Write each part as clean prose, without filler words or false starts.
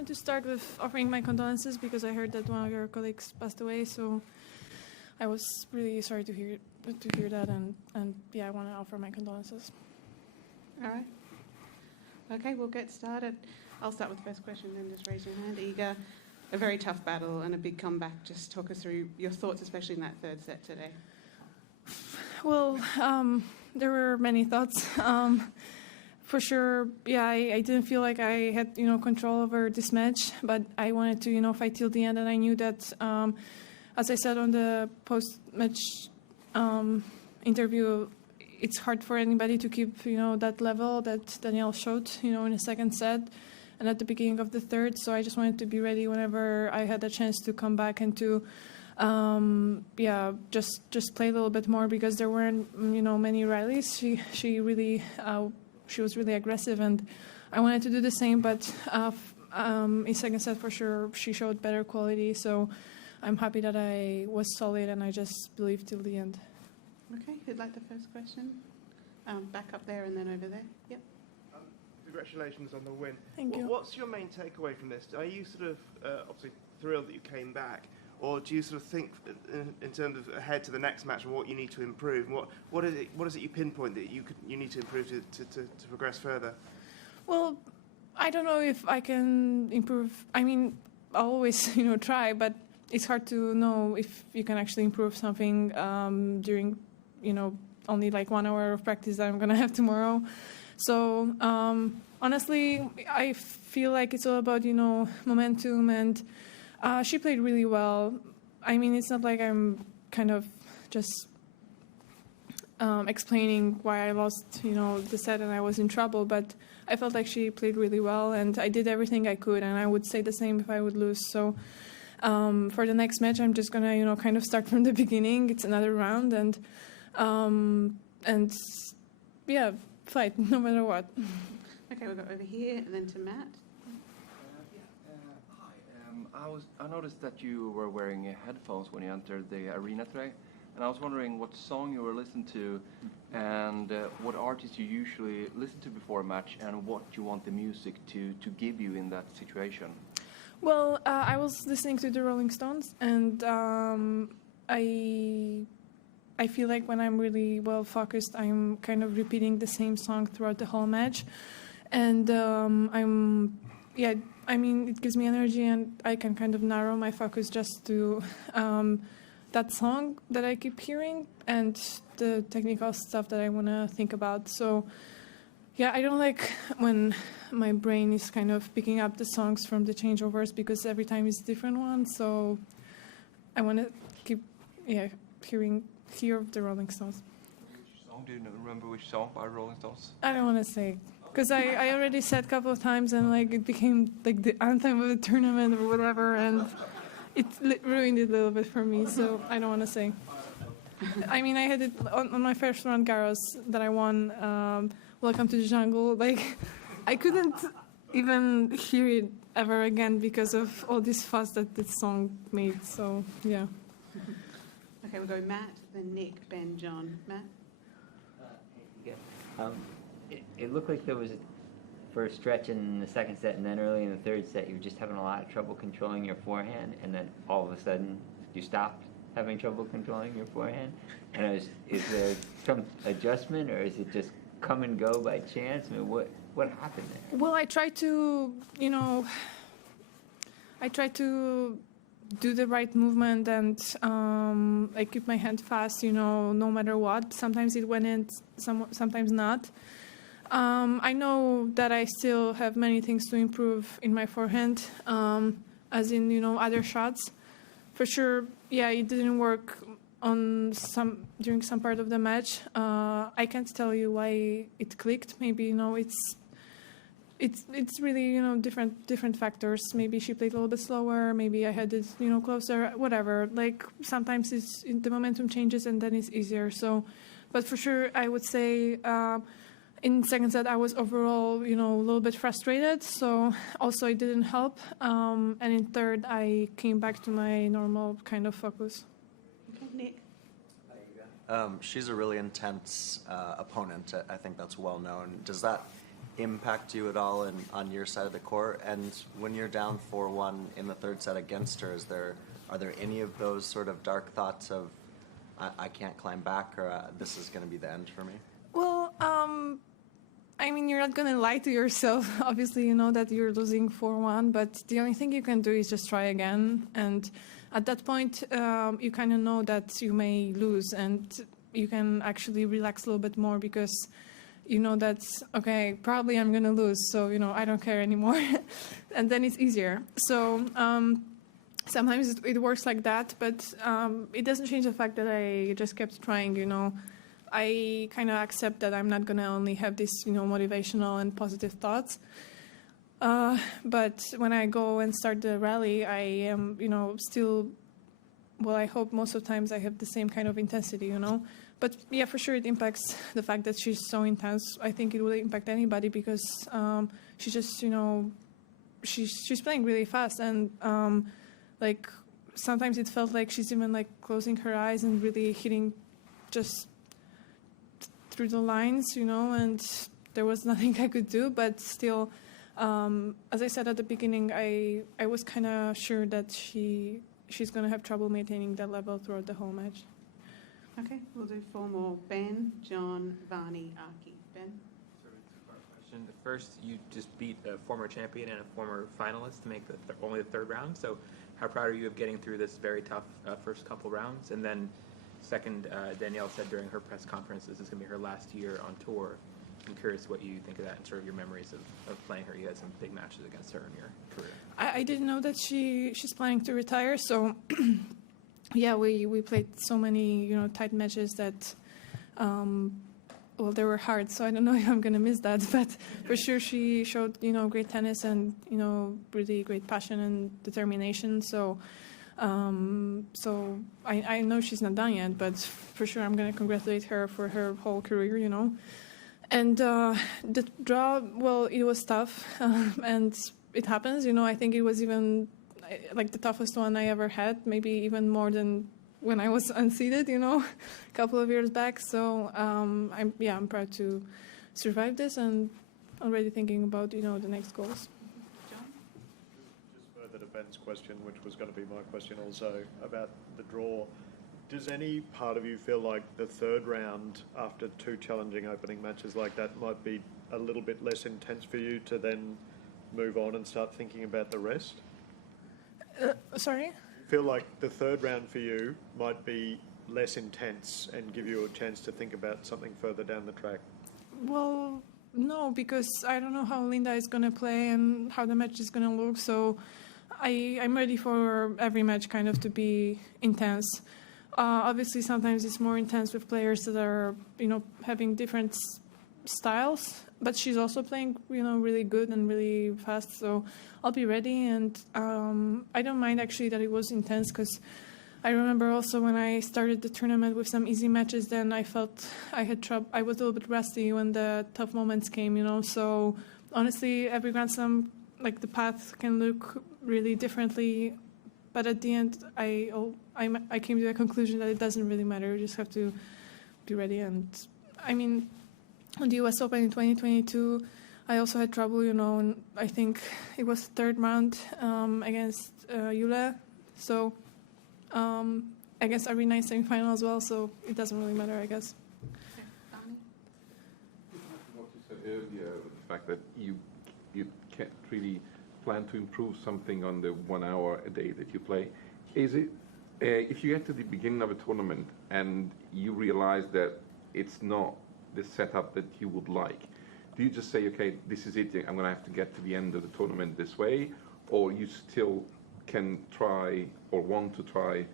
want to start with offering my condolences because I heard that one of your colleagues passed away. So I was really sorry to hear that, and yeah, I want to offer my condolences. All right. Okay, we'll get started. I'll start with the first question, then just raise your hand. Iga, a very tough battle and a big comeback. Just talk us through your thoughts, especially in that third set today. Well, there were many thoughts. For sure, yeah, I didn't feel like I had, control over this match, but I wanted to, fight till the end, and I knew that, as I said on the post-match interview, it's hard for anybody to keep, that level that Danielle showed, in the second set and at the beginning of the third. So I just wanted to be ready whenever I had a chance to come back and to, just play a little bit more because there weren't, many rallies. She really, she was really aggressive, and I wanted to do the same. But in second set, for sure, she showed better quality. So I'm happy that I was solid, and I just believed till the end. Okay, who'd like the first question? Back up there and then over there. Yep. Congratulations on the win. Thank you. What's your main takeaway from this? Are you sort of obviously thrilled that you came back, or do you sort of think in terms of ahead to the next match and what you need to improve? What is it you pinpoint that you need to improve to progress further? Well, I don't know if I can improve. I mean, I'll always try, but it's hard to know if you can actually improve something during only like 1 hour of practice that I'm gonna have tomorrow. So honestly, I feel like it's all about momentum, and she played really well. I mean, it's not like I'm kind of just explaining why I lost the set and I was in trouble, but I felt like she played really well, and I did everything I could, and I would say the same if I would lose. So for the next match, I'm just gonna kind of start from the beginning. It's another round, and yeah, fight no matter what. Okay, we'll go over here and then to Matt. Hi. I noticed that you were wearing headphones when you entered the arena today, and I was wondering what song you were listening to, and what artists you usually listen to before a match, and what you want the music to give you in that situation. Well, I was listening to the Rolling Stones, and I feel like when I'm really well focused, I'm kind of repeating the same song throughout the whole match, and I mean, it gives me energy, and I can kind of narrow my focus just to that song that I keep hearing and the technical stuff that I want to think about. So yeah, I don't like when my brain is kind of picking up the songs from the changeovers because every time it's a different one. So I want to keep hear the Rolling Stones. Which song? Do you remember which song by Rolling Stones? I don't want to say, because I already said a couple of times, and like it became like the anthem of the tournament or whatever, and it ruined it a little bit for me. So I don't want to say. I mean, I had it on my first Roland Garros that I won. Welcome to the Jungle. Like, I couldn't even hear it ever again because of all this fuss that this song made. So yeah. Okay, we'll go Matt, then Nick, Ben, John. Matt? It looked like there was for a stretch in the second set, and then early in the third set, you were just having a lot of trouble controlling your forehand, and then all of a sudden, you stopped having trouble controlling your forehand. And is there some adjustment, or is it just come and go by chance? I mean, what happened there? Well, I try to, do the right movement, and I keep my hand fast, no matter what. Sometimes it went in, sometimes not. I know that I still have many things to improve in my forehand, as in, other shots. For sure, yeah, it didn't work during some part of the match. I can't tell you why it clicked. Maybe, it's really, different factors. Maybe she played a little bit slower. Maybe I had it, closer, whatever. Like, sometimes the momentum changes and then it's easier. So, but for sure, I would say in second set, I was overall, a little bit frustrated. So also it didn't help. And in third, I came back to my normal kind of focus. Okay, Nick. She's a really intense opponent. I think that's well known. Does that impact you at all on your side of the court? And when you're down 4-1 in the third set against her, are there any of those sort of dark thoughts of I can't climb back, or this is going to be the end for me? Well, I mean, you're not going to lie to yourself. Obviously, you know that you're losing 4-1, but the only thing you can do is just try again. And at that point, you kind of know that you may lose, and you can actually relax a little bit more because you know that, okay, probably I'm going to lose, so, you know, I don't care anymore. And then it's easier. So sometimes it works like that, but it doesn't change the fact that I just kept trying, you know. I kind of accept that I'm not going to only have these, you know, motivational and positive thoughts. But when I go and start the rally, I am, you know, still, well, I hope most of the times I have the same kind of intensity, you know. But yeah, for sure it impacts the fact that she's so intense. I think it will impact anybody because she just, you know, she's playing really fast. And like sometimes it felt like she's even like closing her eyes and really hitting just through the lines, you know, and there was nothing I could do. But still, as I said at the beginning, I was kind of sure that she's going to have trouble maintaining that level throughout the whole match. Okay, we'll do 4 more. Ben, John, Varney, Aki. Ben? Sort of a two-part question. The first, you just beat a former champion and a former finalist to make only the third round. So how proud are you of getting through this very tough first couple rounds? And then second, Danielle said during her press conference this is going to be her last year on tour. I'm curious what you think of that and sort of your memories of playing her. You had some big matches against her in your career. I didn't know that she's planning to retire, so yeah, we played so many, you know, tight matches that, well, they were hard, so I don't know if I'm going to miss that, but for sure she showed, you know, great tennis and, you know, really great passion and determination, so I know she's not done yet, but for sure I'm going to congratulate her for her whole career, you know. And the draw, well, it was tough, and it happens, you know. I think it was even like the toughest one I ever had, maybe even more than when I was unseeded, you know, a couple of years back. So I'm proud to survive this and already thinking about, you know, the next goals. John? Just further to Ben's question, which was going to be my question also, about the draw. Does any part of you feel like the third round, after 2 challenging opening matches like that, might be a little bit less intense for you to then move on and start thinking about the rest? Sorry? Feel like the third round for you might be less intense and give you a chance to think about something further down the track? Well, no, because I don't know how Linda is going to play and how the match is going to look. So I'm ready for every match kind of to be intense. Obviously, sometimes it's more intense with players that are, you know, having different styles. But she's also playing, you know, really good and really fast. So I'll be ready. And I don't mind actually that it was intense because I remember also when I started the tournament with some easy matches, then I felt I had trouble. I was a little bit rusty when the tough moments came, you know. So honestly, every Grand Slam, like the path can look really differently. But at the end, I came to the conclusion that it doesn't really matter. You just have to be ready. And I mean, on the US Open in 2022, I also had trouble, you know, and I think it was third round against Yule. So against Aryna in semi-final as well, so it doesn't really matter, I guess. Okay. Barney? What you said earlier, the fact that you can't really plan to improve something on the 1 hour a day that you play. Is it, if you get to the beginning of a tournament and you realize that it's not the setup that you would like, do you just say, okay, this is it, I'm going to have to get to the end of the tournament this way, or you still can try or want to try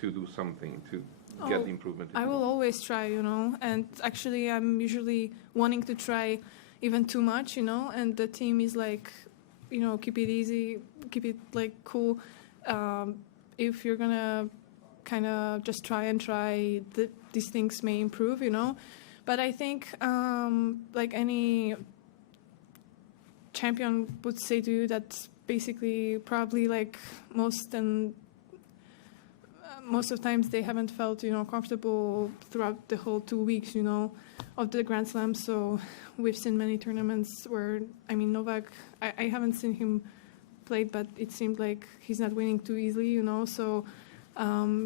to do something to get the improvement? I will always try, you know, and actually I'm usually wanting to try even too much, you know, and the team is like, you know, keep it easy, keep it like cool. If you're gonna kind of just try and try, these things may improve, you know. But I think like any champion would say to you that basically probably like most of the times they haven't felt, you know, comfortable throughout the whole 2 weeks, you know. of the Grand Slam. So we've seen many tournaments where, I mean, Novak, I haven't seen him play, but it seemed like he's not winning too easily, you know. So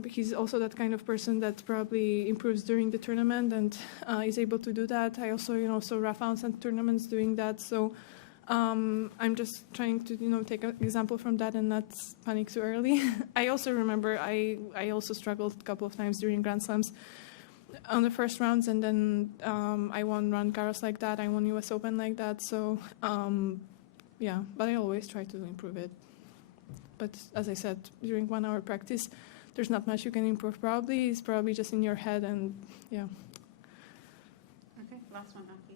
he's also that kind of person that probably improves during the tournament and is able to do that. I also, you know, saw Rafa on some tournaments doing that. So I'm just trying to, you know, take an example from that and not panic too early. I also remember I also struggled a couple of times during Grand Slams on the first rounds, and then I won Roland Garros like that. I won US Open like that. So yeah, but I always try to improve it. But as I said, during 1 hour practice, there's not much you can improve probably. It's probably just in your head, and yeah. Okay, last one, Aki.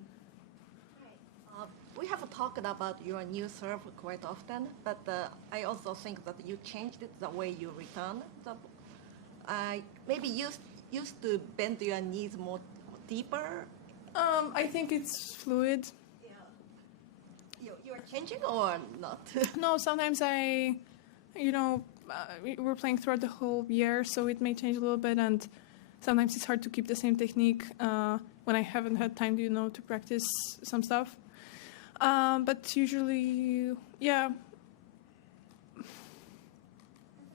We have talked about your new serve quite often, but I also think that you changed it, the way you return. Maybe used to bend your knees more deeper. I think it's fluid. Yeah. You're changing or not? No, sometimes we're playing throughout the whole year, so it may change a little bit, and sometimes it's hard to keep the same technique when I haven't had time, you know, to practice some stuff. But usually, yeah,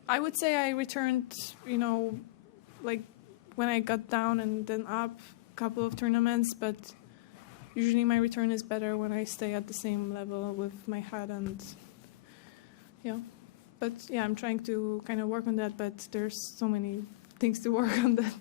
I would say I returned, you know, like when I got down and then up a couple of tournaments, but usually my return is better when I stay at the same level with my head, and yeah. But yeah, I'm trying to kind of work on that, but there's so many things to work on that.